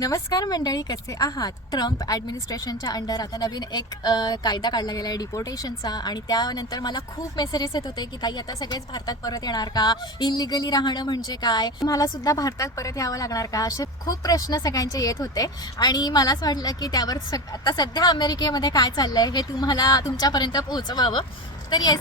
नमस्कार मंडळी, कसे आहात? ट्रम्प ॲडमिनिस्ट्रेशनच्या अंडर आता नवीन एक कायदा काढला गेला आहे डिपोर्टेशनचा. आणि त्यानंतर मला खूप मेसेजेस येत होते की ताई आता सगळेच भारतात परत येणार का? इलिगली राहणं म्हणजे काय? मला सुद्धा भारतात परत यावं लागणार का? असे खूप प्रश्न सगळ्यांचे येत होते. आणि मला असं वाटलं की त्यावर आता सध्या अमेरिकेमध्ये काय चाललं आहे हे तुम्हाला तुमच्यापर्यंत पोहोचवावं. तर येस,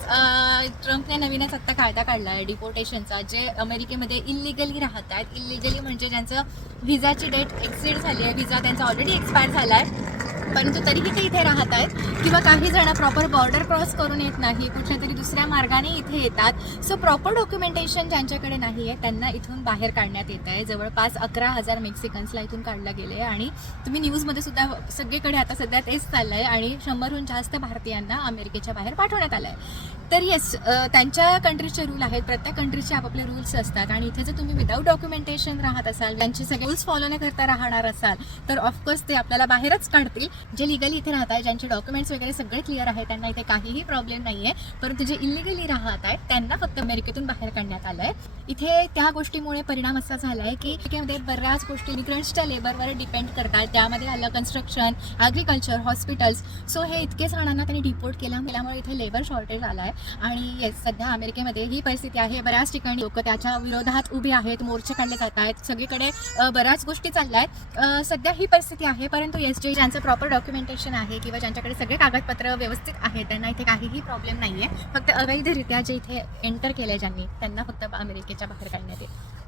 ट्रम्पने नवीनच आत्ता कायदा काढला आहे डिपोर्टेशनचा. जे अमेरिकेमध्ये इलिगली राहत आहेत, इलिगली म्हणजे ज्यांचं व्हिजाची डेट एक्सिड झाली आहे, व्हिजा त्यांचा ऑलरेडी एक्सपायर झाला आहे परंतु तरीही ते इथे राहत आहेत, किंवा काही जण प्रॉपर बॉर्डर क्रॉस करून येत नाही, कुठल्या तरी दुसऱ्या मार्गाने इथे येतात. सो प्रॉपर डॉक्युमेंटेशन ज्यांच्याकडे नाही आहे त्यांना इथून बाहेर काढण्यात येत आहे. जवळपास 11,000 मेक्सिकन्सला इथून काढलं गेले आणि तुम्ही न्यूजमध्ये सुद्धा सगळीकडे आता सध्या तेच चाललं आहे. आणि 100हून जास्त भारतीयांना अमेरिकेच्या बाहेर पाठवण्यात आलं आहे. तर येस, त्यांच्या कंट्रीचे रूल आहेत, प्रत्येक कंट्रीचे आपापले रूल्स असतात. आणि इथे जर तुम्ही विदाऊट डॉक्युमेंटेशन राहत असाल, त्यांचे सगळे रूल्स फॉलो न करता राहणार असाल, तर ऑफकोर्स ते आपल्याला बाहेरच काढतील. जे लिगली इथे राहत आहेत, ज्यांचे डॉक्युमेंट्स वगैरे सगळे क्लिअर आहे, त्यांना इथे काहीही प्रॉब्लेम नाही आहे. परंतु जे इलिगली राहत आहेत त्यांना फक्त अमेरिकेतून बाहेर काढण्यात आलं आहे. इथे त्या गोष्टीमुळे परिणाम असा झाला आहे की अमेरिकेमध्ये बऱ्याच गोष्टी इमिग्रंट्सच्या लेबरवर डिपेंड करतात. त्यामध्ये आलं कन्स्ट्रक्शन, ॲग्रिकल्चर, हॉस्पिटल्स. सो हे इतके जणांना त्यांनी डिपोर्ट केल्यामुळे इथे लेबर शॉर्टेज आलं आहे. आणि येस, सध्या अमेरिकेमध्ये ही परिस्थिती आहे. बऱ्याच ठिकाणी लोक त्याच्या विरोधात उभे आहेत, मोर्चे काढले जात आहेत, सगळीकडे बऱ्याच गोष्टी चालल्या आहेत. सध्या ही परिस्थिती आहे. परंतु येस, जे ज्यांचं प्रॉपर डॉक्युमेंटेशन आहे किंवा ज्यांच्याकडे सगळे कागदपत्र व्यवस्थित आहेत त्यांना इथे काहीही प्रॉब्लेम नाही आहे. फक्त अवैधरित्या जे इथे एंटर केले ज्यांनी त्यांना फक्त अमेरिकेच्या बाहेर काढण्यात येईल.